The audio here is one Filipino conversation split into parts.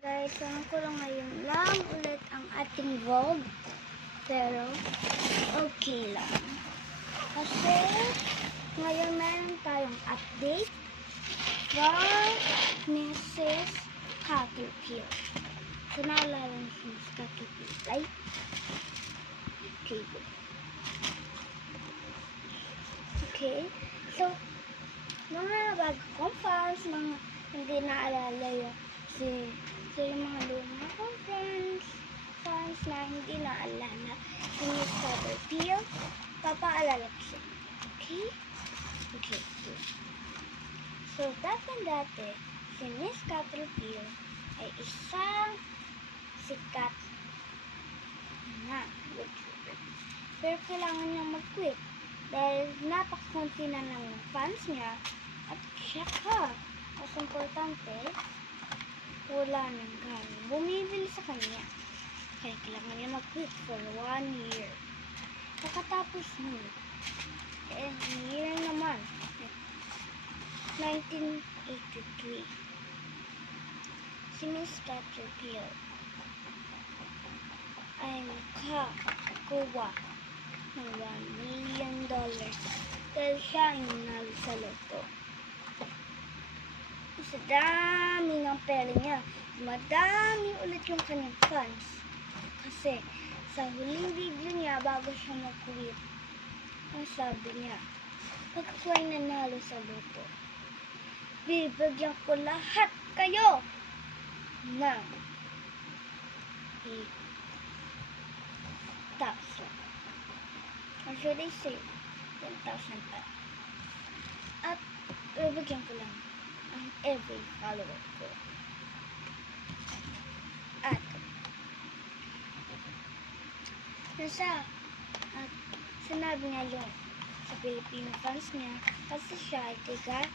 Guys, ko lang ngayon lang ulit ang ating vlog. Pero, okay lang. Kasi, ngayon meron tayong update from Mrs. Caterpillar. So, naalala niyo si Mrs. Caterpillar, right? Okay, good. Okay, so, mga bago kong fans, mga hindi naalala yung mga luma kong fans na hindi naalala si Miss Caterpillar, papaalala ko siya. Okay? Okay, good. So, dati, si Miss Caterpillar ay isang sikat na YouTuber. Pero kailangan niya mag-quit dahil napakakunti na ng fans niya at siya mas importante, wala nang gano'n bumibili sa kanya. Kaya kailangan niya mag-quit for 1 year. Pagkatapos nun, year naman, 1983, si Miss Caterpillar ay nakakuha ng $1 million dahil siya ay nanalo sa loto. Sa dami ng pera niya, madami ulit yung kanyang fans. Kasi sa huling video niya bago siya mag-quit, ang sabi niya, pag ako'y nanalo sa loto, bibigyan ko lahat kayo ng 8,000. Or should I say, 10,000 pa. At bibigyan ko lang ang every follower ko. At sinabi niya yun sa Filipino fans niya kasi siya ay taga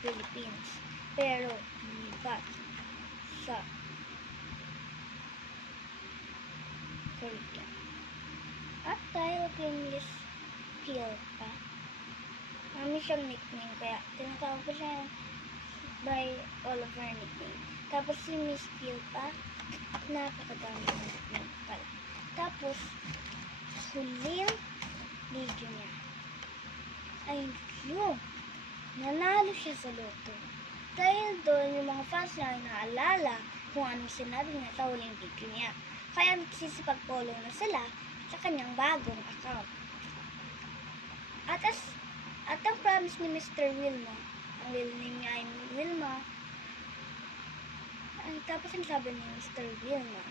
Philippines. Pero lumipat sa Korea. At dahil kay Miss Pilpa, marami siyang nickname kaya tinatawag ko siya by all of her nickname. Tapos si Miss Pilpa, napakadami ng nickname pala. Tapos, huling video niya ay yung nanalo siya sa loto. Dahil doon yung mga fans niya ay naalala kung anong sinabi niya sa huling video niya. Kaya nagsisipag-follow na sila sa kanyang bagong account. At ang promise ni Mr. Wilma, ang real name niya ay Wilma, tapos ang sabi ni Mr. Wilma,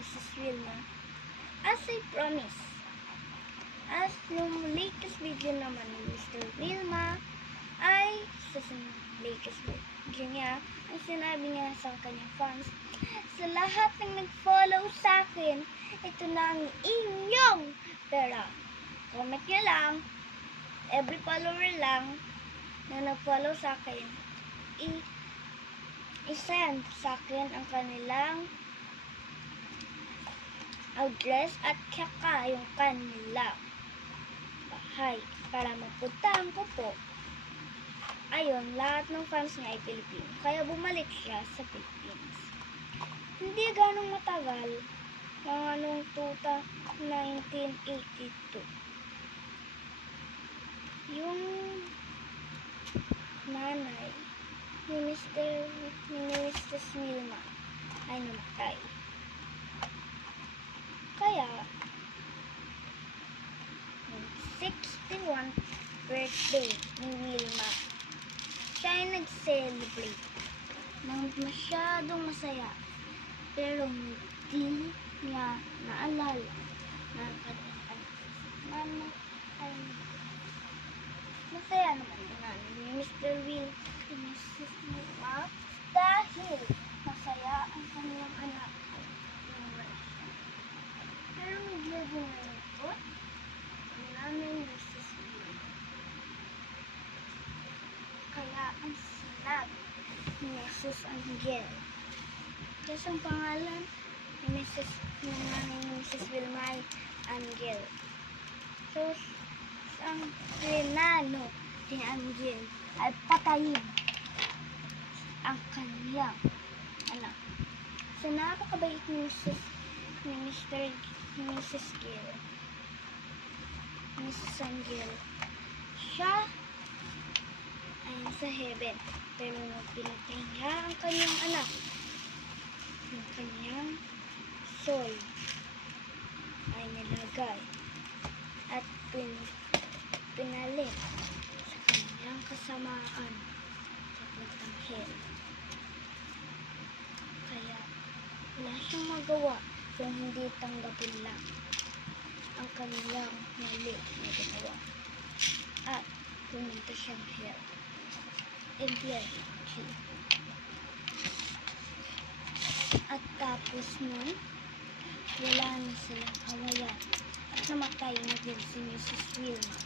Mrs. Wilma, as I promise, as yung latest video naman ni Mr. Wilma, ay sa latest video niya, ang sinabi niya sa kanyang fans, sa lahat ng nag-follow sa akin, ito na ang inyong pera. Comment niya lang, every follower lang na nag-follow sa akin, i-send sa akin ang kanilang address at saka yung kanilang bahay para mapuntahan ko po. Ayun, lahat ng fans niya ay Pilipino. Kaya bumalik siya sa Philippines. Hindi ganong matagal, mga noong 1982. Yung nanay ni Mrs. Wilma ay namatay. Kaya, 61st birthday ni Wilma, siya ay nag-celebrate ng masyadong masaya. Pero hindi niya naalala na mama ay masaya naman ni Mr. Will at Mrs. Wilma dahil masaya ang kanyang anak. Pero medyo ginalipot ang namin Mrs. Wilma. Kaya ang sinabi ni Mrs. Angel, kasi ang pangalan ni Mrs. Wilma ay Angel. So, ang plinano ni Angel ay patayin ang kanyang anak. Sa napakabait ni Mr. ni Mrs. Gill, Mrs. San Gill, siya ay nasa heaven. Pero nung pinatay niya ang kanyang anak, yung kanyang soul ay nilagay at pinalit sa kanyang kasamaan sa puntang hell. Kaya wala siyang magawa kung hindi tanggapin lang ang kanyang mali na ginawa at pumunta siyang hell. Impurity. At tapos nun, wala na silang awayan at namatay na din si Mrs. Wilma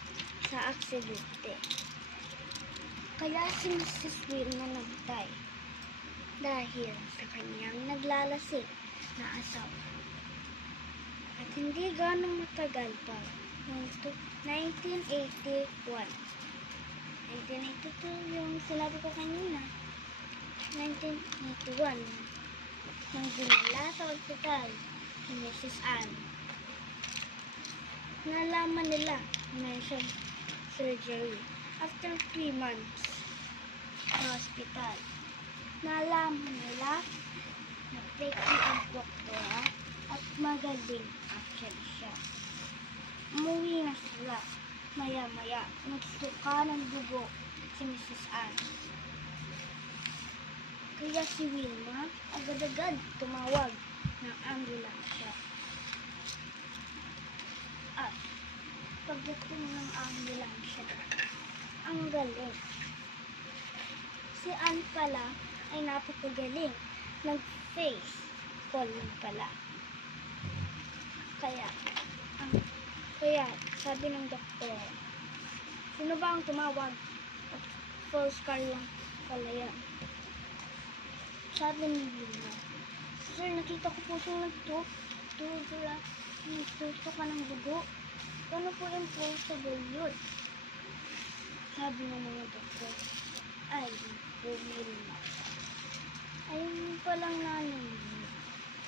sa aksidente. Kaya si Mrs. Wilma namatay dahil sa kanyang naglalasing na asawa. At hindi ganong matagal pa, noong 1982 yung sinabi ko kanina, 1981, nang dinala sa ospital si Mrs. Ann. Nalaman nila na siya surgery. After 3 months sa hospital, nalaman nila na flaky ang doktora at magaling actually siya. Umuwi na sila. Maya-maya, nagsuka ng dugo si Mrs. Ann. Kaya si Wilma agad-agad tumawag ng ambulansya. At pagdating ng ambulansya, ang galing. Si Ann pala ay napakagaling. Nag-face palm pala. Kaya sabi ng doktor, sino ba ang tumawag? At false car lang pala yan. Sabi ni Wilma, sir, nakita ko po siyang nagtuto ka ng dugo. Paano po impossible yun? Sabi ng mga doktor, ay, po Wilma. Ayun palang nanay niya.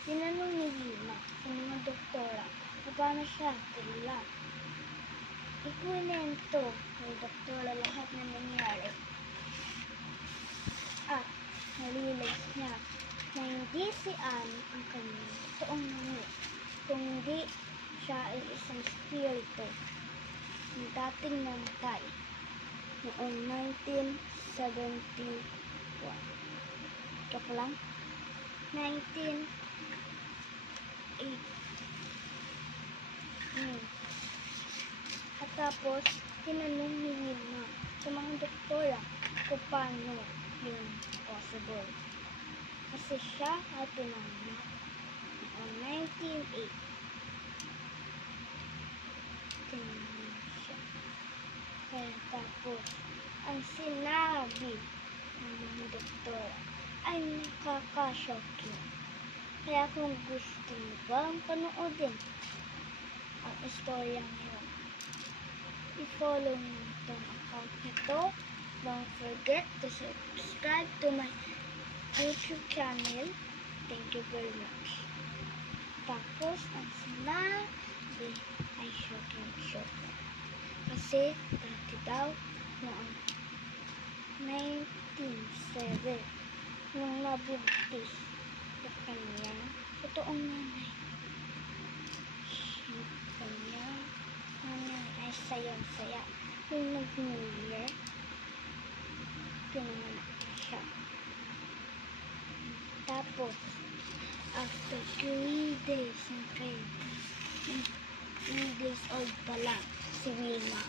Tinanong ni Wilma sa mga doktora na paano siya tulad. Ikwento ng doktora lahat na nangyari. At nalilis niya na hindi si Ann ang kanyang totoong nanay, kundi siya ay isang spirito na dating namatay noong 1971. Joke lang. 1980. At tapos, tinanong ni Wilma sa mga doktora kung paano yun possible. Kasi siya ay pinanganak noong 1980. Tinanong siya. Kaya tapos, ang sinabi ng mga doktora ay nakaka-shocking. Kaya kung gusto mo bang panoodin ang istorya ngayon, i-follow mo itong account nito. Don't forget to subscribe to my YouTube channel. Thank you very much. Tapos, ang sinabi ay shocking. Kasi, dati daw, noong 1907, nung nabuntis sa kanyang totoong nanay. Yung kanyang nanay ay sayang-saya. Yung nag-New Year, pinanganak na siya. Tapos, after 3 days ng pregnancy, 3 days old pa lang si Wilma,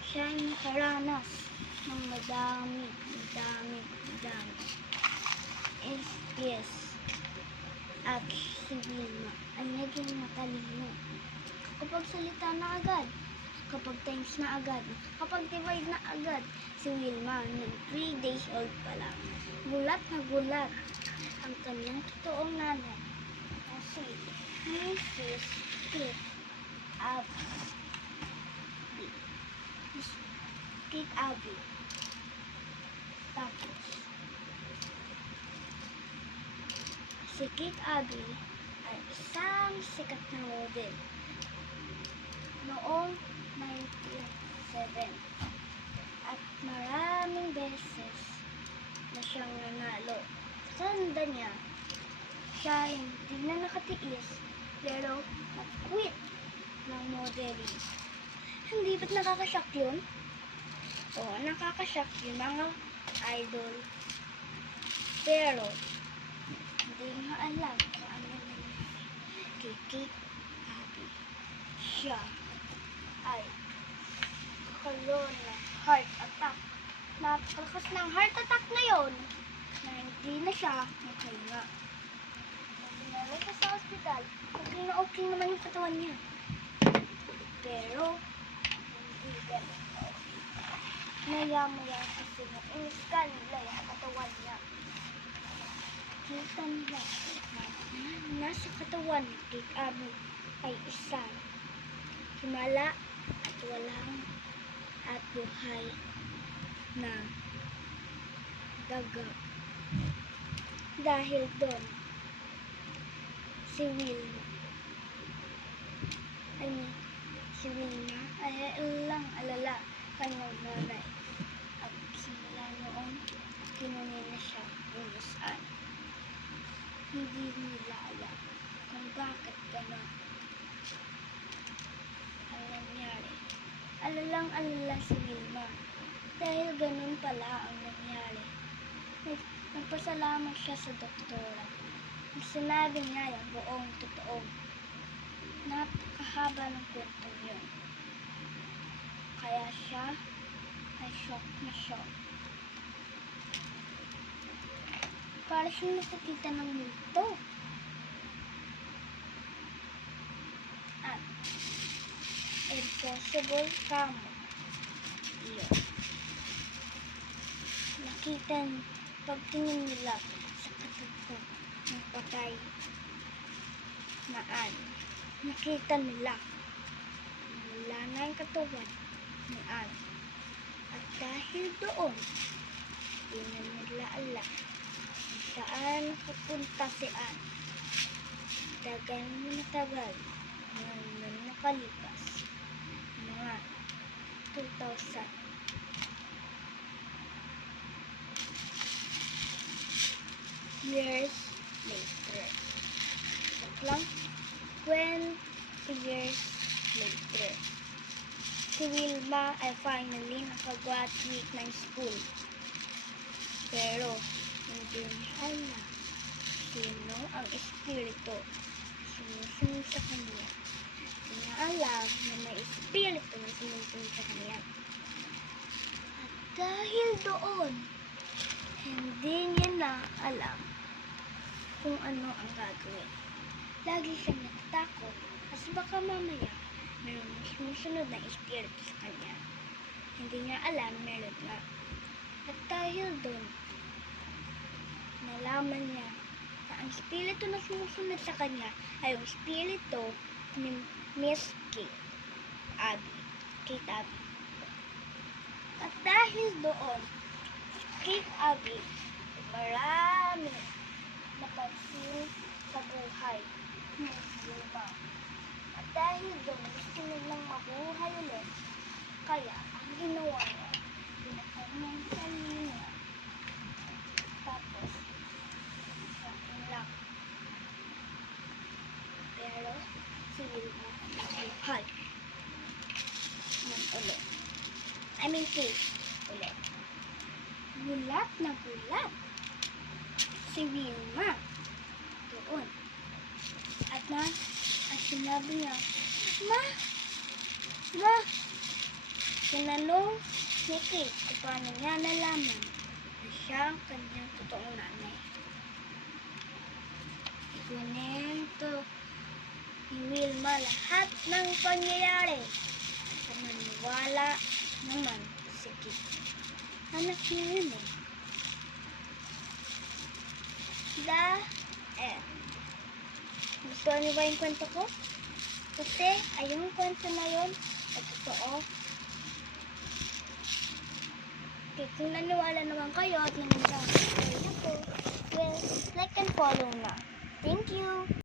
siya ay nakaranas ng madami. Yes. At si Wilma ay naging matalino. Kapag salita na agad, kapag times na agad, kapag divide na agad, si Wilma ng 3 days old pa lang. Gulat na gulat ang kanyang totoong nanay. Kasi Mrs. Kate Abby. Tapos, Si Kate Abby ay isang sikat na model noong 1970 at maraming beses na siyang nanalo. Sa tanda niya, siya hindi na nakatiis pero nag-quit ng modeling. Hindi ba't nakakashock yun? Oo, nakakashock yung mga idol. Pero, hindi nga alam kung ano nangyari kay Kate Abby. Siya ay nagkaroon ng heart attack. Napakalakas ng heart attack na yon na hindi na siya makahinga. Nung dinala siya sa ospital, okay naman yung katawan niya. Pero, hindi ganito. Maya-maya kasi na-inscan nila yung katawan niya. Kita nila na nasa katawan ni Kate Abby ay isang himala at walang at buhay na daga. Dahil doon, si Wilma ay ilang alala kanyang nanay. At simula noon, kinunin na siya kung saan. Hindi nila alam kung bakit gano'n ang nangyari. Alalang-alala si Wilma dahil ganun pala ang nangyari. Nagpasalamat siya sa doktora. Sinabi niya yung buong totoo. Napakahaba ng kwentong yun. Kaya siya ay shock na shock. Para siyang nakakita ng multo. At impossible kamo. Iyon. Nakita pagtingin nila sa katawan ng patay na Ann. Nakita nila wala na ang katawan ni Ann. At dahil doon, hindi na nila alam saan pupunta si Ann. Tagal na tagal nang nakalipas. Mga 2,000. Years later. Lang 20 years later. Si Wilma ay finally nakagraduate ng school. Pero hindi niya alam sino ang espiritu sumusunod sa kanya. Hindi niya alam na may espiritu na sumusunod sa kanya. At dahil doon, hindi niya na alam kung ano ang gagawin. Lagi siyang natatakot kasi baka mamaya mayroong sumusunod na espiritu sa kanya. Hindi niya alam meron na. At dahil doon, nalaman niya na ang espiritu na sumusunod sa kanya ay yung espiritu ni Miss Kate Abby. At dahil doon, Kate Abby, marami napansin sa buhay ni Wilma. At dahil doon, gusto nilang mabuhay ulit. Kaya, ang ginawa niya, pinakal niyang sarili niya. Tapos, sakin lang. Pero, si Wilma nabuhay. Ulit. Kate ulit. Gulat na gulat si Wilma doon. At sinabi niya, Ma! Tinanong ni Kate kung paano niya nalaman na siya ang kanyang totoong nanay. Ikunento ni Wilma lahat ng pangyayari. At naniwala naman si Kate. Anak niya yun eh. The end. Gusto niyo ba yung kwento ko? Kasi ayong kwento na yun ay totoo. Okay, kung naniwala naman kayo at naniniwala na po, well, like and follow na. Thank you!